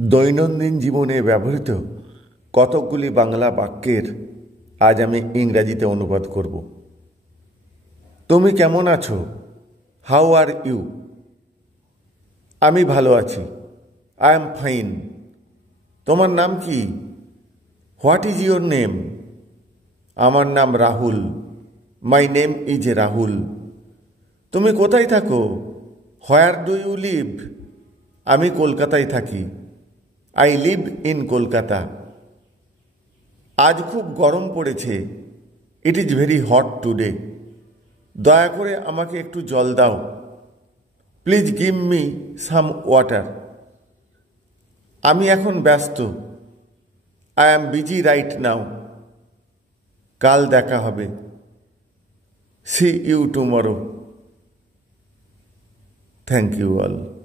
দৈনন্দিন জীবনে ব্যবহৃত কতকগুলি বাংলা বাক্যের আজ আমি ইংরাজিতে অনুবাদ করব। তুমি কেমন আছো? How are you? আমি ভালো আছি। I am fine. তোমার নাম কি? What is your name? আমার নাম Rahul. My name is Rahul. তুমি কোথায় থাকো? Where do you live? আমি কলকাতায় থাকি। I live in Kolkata. আজ খুব গরম পড়েছে। It is very hot today. দয়া করে আমাকে একটু জল দাও। Please give me some water. আমি এখন ব্যস্ত। I am busy right now. কাল দেখা হবে। See you tomorrow. Thank you all.